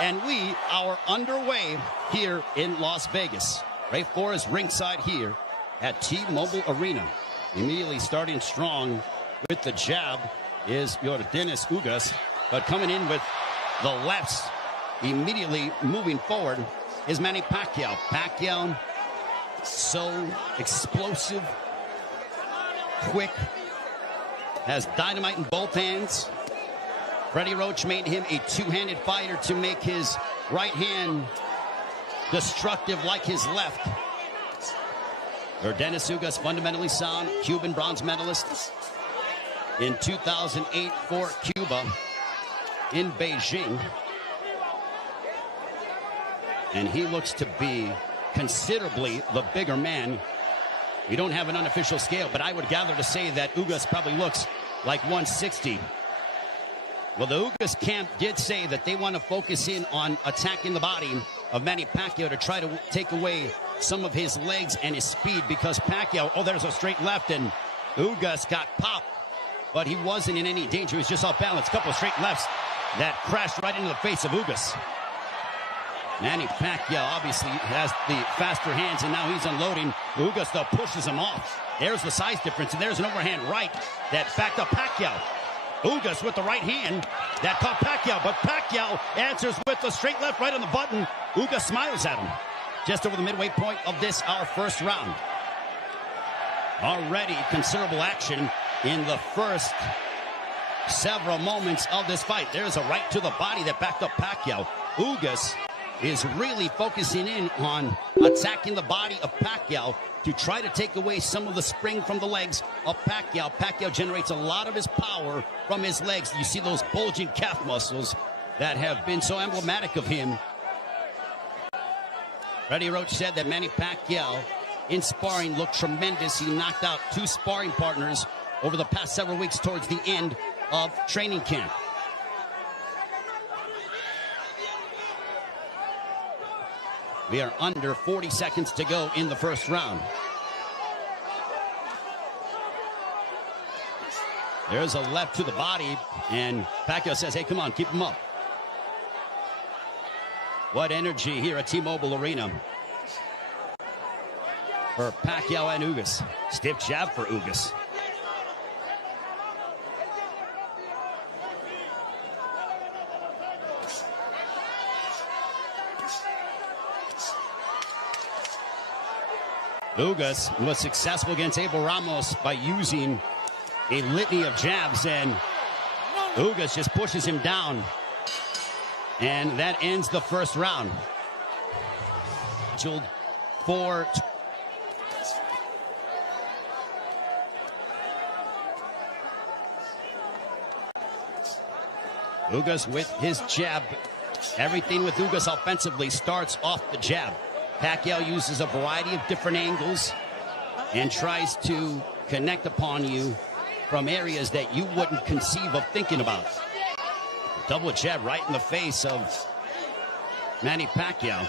And we are underway here in Las Vegas. Right for us ringside here at T-Mobile Arena. Immediately starting strong with the jab is Yordenis Ugas, but coming in with the lefts, immediately moving forward is Manny Pacquiao. Pacquiao, so explosive, quick, has dynamite in both hands. Freddie Roach made him a two-handed fighter to make his right hand destructive like his left. Yordenis Ugas, fundamentally sound, Cuban bronze medalist in 2008 for Cuba in Beijing. And he looks to be considerably the bigger man. We don't have an unofficial scale, but I would gather to say that Ugas probably looks like 160. Well, the Ugas camp did say that they want to focus in on attacking the body of Manny Pacquiao to try to take away some of his legs and his speed, because Pacquiao, oh, there's a straight left, and Ugas got popped, but he wasn't in any danger. He was just off balance. Couple of straight lefts that crashed right into the face of Ugas. Manny Pacquiao obviously has the faster hands, and now he's unloading. Ugas, though, pushes him off. There's the size difference, and there's an overhand right that backed up Pacquiao. Ugas with the right hand that caught Pacquiao, but Pacquiao answers with the straight left right on the button. Ugas smiles at him. Just over the midway point of this, our first round. Already considerable action in the first several moments of this fight. There's a right to the body that backed up Pacquiao. Ugas is really focusing in on attacking the body of Pacquiao to try to take away some of the spring from the legs of Pacquiao. Pacquiao generates a lot of his power from his legs. You see those bulging calf muscles that have been so emblematic of him. Freddie Roach said that Manny Pacquiao in sparring looked tremendous. He knocked out two sparring partners over the past several weeks towards the end of training camp. We are under 40 seconds to go in the first round. There's a left to the body, and Pacquiao says, hey, come on, keep him up. What energy here at T-Mobile Arena for Pacquiao and Ugas. Stiff jab for Ugas. Ugas was successful against Abel Ramos by using a litany of jabs, and Ugas just pushes him down. And that ends the first round. For Ugas with his jab. Everything with Ugas offensively starts off the jab. Pacquiao uses a variety of different angles and tries to connect upon you from areas that you wouldn't conceive of thinking about. Double jab right in the face of Manny Pacquiao.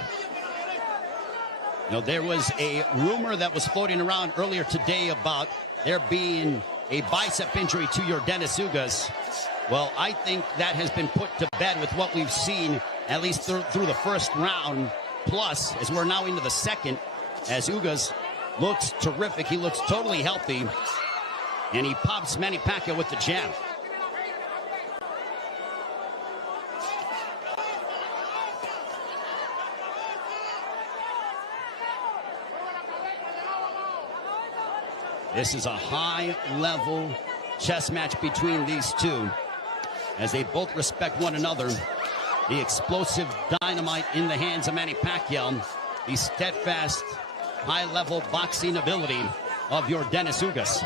You know, there was a rumor that was floating around earlier today about there being a bicep injury to Yordenis Ugas. Well, I think that has been put to bed with what we've seen, at least through the first round. Plus, as we're now into the second, as Ugas looks terrific. He looks totally healthy. And he pops Manny Pacquiao with the jab. This is a high-level chess match between these two, as they both respect one another. The explosive dynamite in the hands of Manny Pacquiao. The steadfast, high-level boxing ability of Yordenis Ugas.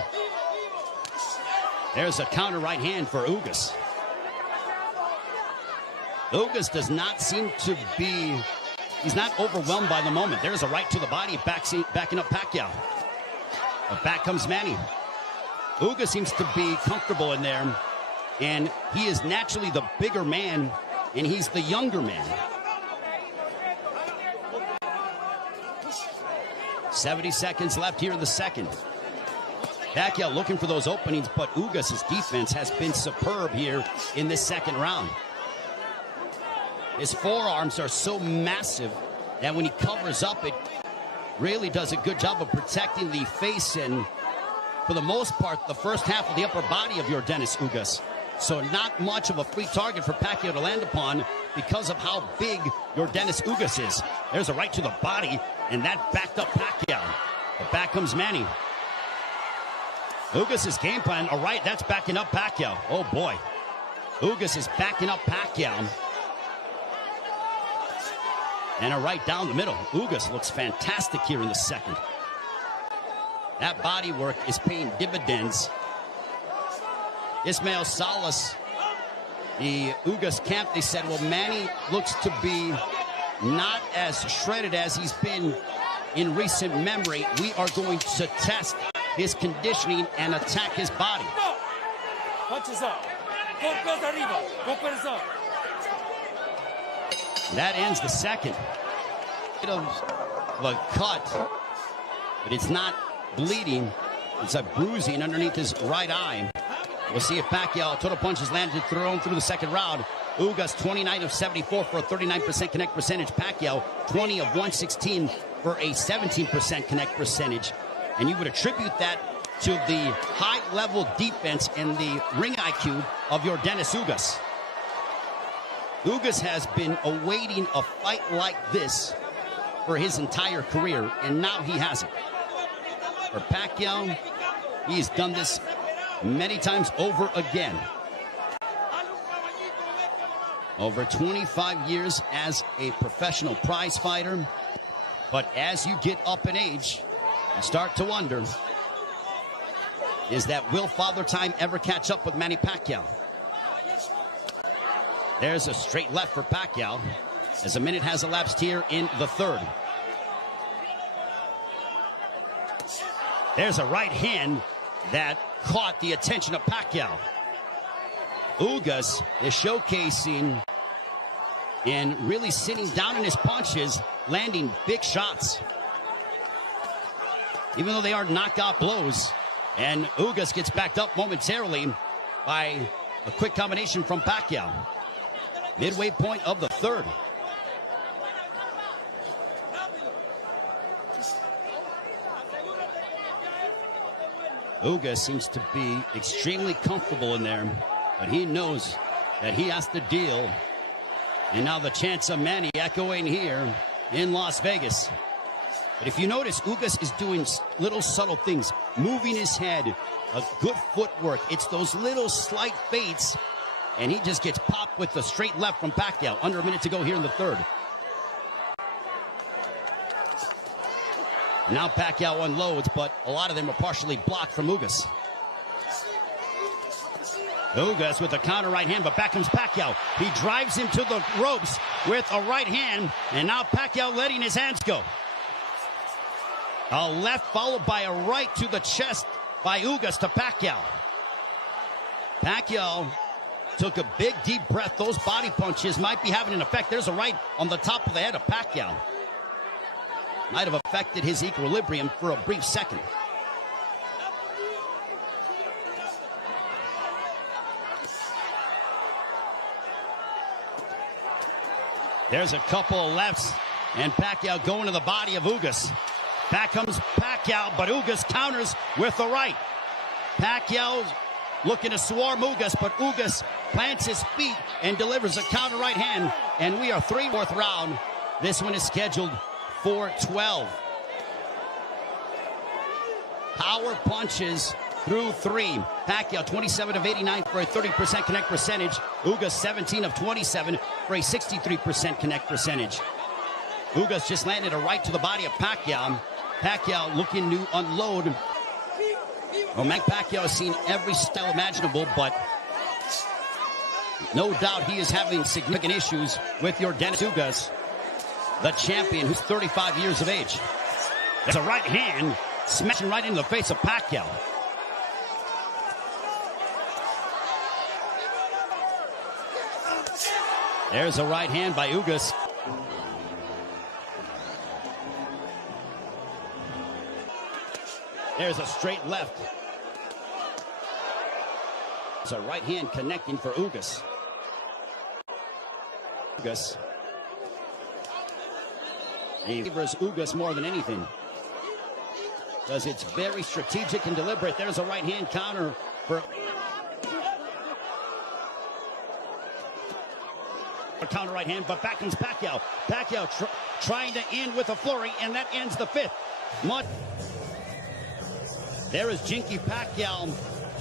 There's a counter right hand for Ugas. Ugas does not seem to be, he's not overwhelmed by the moment. There's a right to the body backing up Pacquiao. But back comes Manny. Ugas seems to be comfortable in there, and he is naturally the bigger man, and he's the younger man. 70 seconds left here in the second. Pacquiao looking for those openings, but Ugas' defense has been superb here in this second round. His forearms are so massive that when he covers up, it really does a good job of protecting the face and, for the most part, the first half of the upper body of Yordenis Ugas. So not much of a free target for Pacquiao to land upon because of how big Yordenis Ugas is. There's a right to the body, and that backed up Pacquiao. But back comes Manny. Ugas' game plan, a right, that's backing up Pacquiao. Oh, boy. Ugas is backing up Pacquiao. And a right down the middle. Ugas looks fantastic here in the second. That body work is paying dividends. Ismael Salas, the Ugas camp, they said, well, Manny looks to be not as shredded as he's been in recent memory. We are going to test his conditioning and attack his body. That ends the second. Bit of a cut, but it's not bleeding. It's a bruising underneath his right eye. We'll see if Pacquiao total punches landed thrown through the second round. Ugas 29 of 74 for a 39% connect percentage. Pacquiao 20 of 116 for a 17% connect percentage. And you would attribute that to the high-level defense and the ring IQ of Yordenis Ugas. Ugas has been awaiting a fight like this for his entire career, and now he has it. For Pacquiao, he's done this many times over again. Over 25 years as a professional prize fighter. But as you get up in age, you start to wonder, is that will Father Time ever catch up with Manny Pacquiao? There's a straight left for Pacquiao as a minute has elapsed here in the third. There's a right hand that caught the attention of Pacquiao. Ugas is showcasing and really sitting down in his punches, landing big shots. Even though they are knockout blows, and Ugas gets backed up momentarily by a quick combination from Pacquiao. Midway point of the third. Ugas seems to be extremely comfortable in there, but he knows that he has to deal. And now the chance of Manny echoing here in Las Vegas. But if you notice, Ugas is doing little subtle things, moving his head, a good footwork. It's those little slight feints, and he just gets popped with the straight left from Pacquiao. Under a minute to go here in the third. Now Pacquiao unloads, but a lot of them are partially blocked from Ugas. Ugas with a counter right hand, but back comes Pacquiao. He drives him to the ropes with a right hand, and now Pacquiao letting his hands go. A left followed by a right to the chest by Ugas to Pacquiao. Pacquiao took a big deep breath. Those body punches might be having an effect. There's a right on the top of the head of Pacquiao. Might have affected his equilibrium for a brief second. There's a couple of lefts, and Pacquiao going to the body of Ugas. Back comes Pacquiao, but Ugas counters with the right. Pacquiao looking to swarm Ugas, but Ugas plants his feet and delivers a counter right hand, and we are fourth round. This one is scheduled for 12. Power punches through three. Pacquiao 27 of 89 for a 30% connect percentage. Ugas 17 of 27 for a 63% connect percentage. Ugas just landed a right to the body of Pacquiao. Pacquiao looking to unload. Well, Manny Pacquiao has seen every style imaginable, but no doubt he is having significant issues with Yordenis Ugas, the champion who's 35 years of age. There's a right hand smashing right into the face of Pacquiao. There's a right hand by Ugas. There's a straight left. There's a right hand connecting for Ugas. Ugas He favors Ugas more than anything, because it's very strategic and deliberate. There's a right-hand counter for a counter right hand, but back comes Pacquiao. Pacquiao trying to end with a flurry, and that ends the fifth. There is Jinky Pacquiao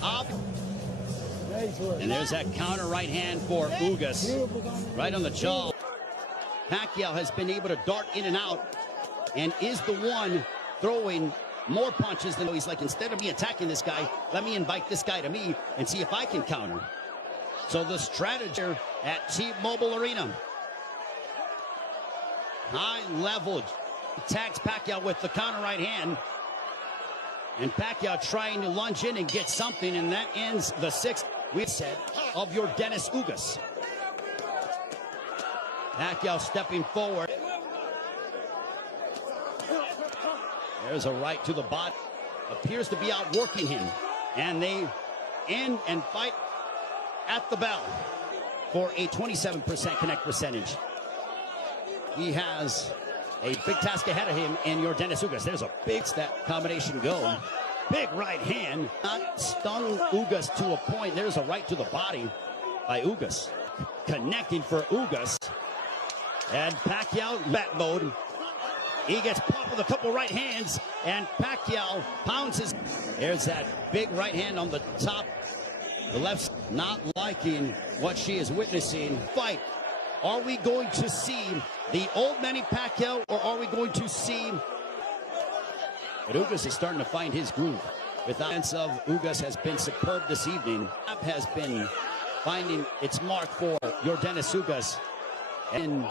up. And there's that counter right hand for Ugas. Right on the jaw. Pacquiao has been able to dart in and out and is the one throwing more punches than he's like, instead of me attacking this guy, let me invite this guy to me and see if I can counter. So the strategy at T-Mobile Arena. High level attacks Pacquiao with the counter right hand. And Pacquiao trying to lunge in and get something, and that ends the sixth, we said, of Yordenis Ugas. Pacquiao stepping forward. There's a right to the body. Appears to be outworking him. And they end and fight at the bell for a 27% connect percentage. He has a big task ahead of him in Yordenis Ugas. There's a big step combination go. Big right hand. Not stung Ugas to a point. There's a right to the body by Ugas. Connecting for Ugas. And Pacquiao bat mode. He gets popped with a couple right hands, and Pacquiao pounds his. There's that big right hand on the top. The left's not liking what she is witnessing. Fight. Are we going to see the old Manny Pacquiao, or are we going to see? But Ugas is starting to find his groove. The offense of Ugas has been superb this evening. Has been finding its mark for Yordenis Ugas in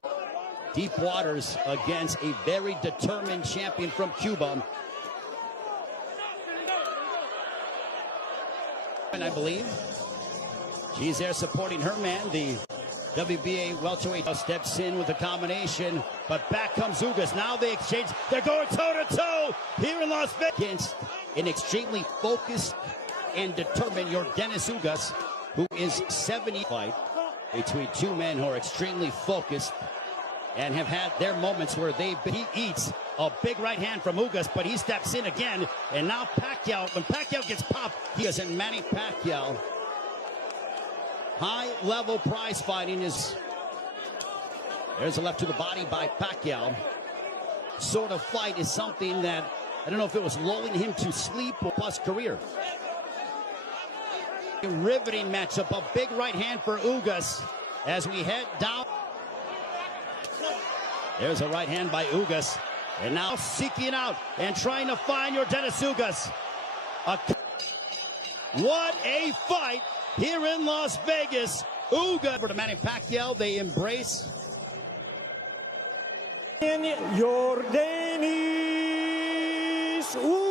deep waters against a very determined champion from Cuba. And I believe she's there supporting her man, the WBA welterweight. Steps in with a combination, but back comes Ugas. Now they exchange. They're going toe-to-toe here in Las Vegas against an extremely focused and determined Yordenis Ugas, who is 70. Fight between two men who are extremely focused and have had their moments where he eats a big right hand from Ugas, but he steps in again, and now Pacquiao, when Pacquiao gets popped, he is in Manny Pacquiao. High-level prize fighting is. There's a left to the body by Pacquiao. Sort of fight is something that, I don't know if it was lulling him to sleep or plus career. A riveting matchup, a big right hand for Ugas as we head down. There's a right hand by Ugas, and now seeking out and trying to find Yordenis Ugas. What a fight here in Las Vegas. Ugas for the Manny Pacquiao, they embrace. Yordenis Ugas.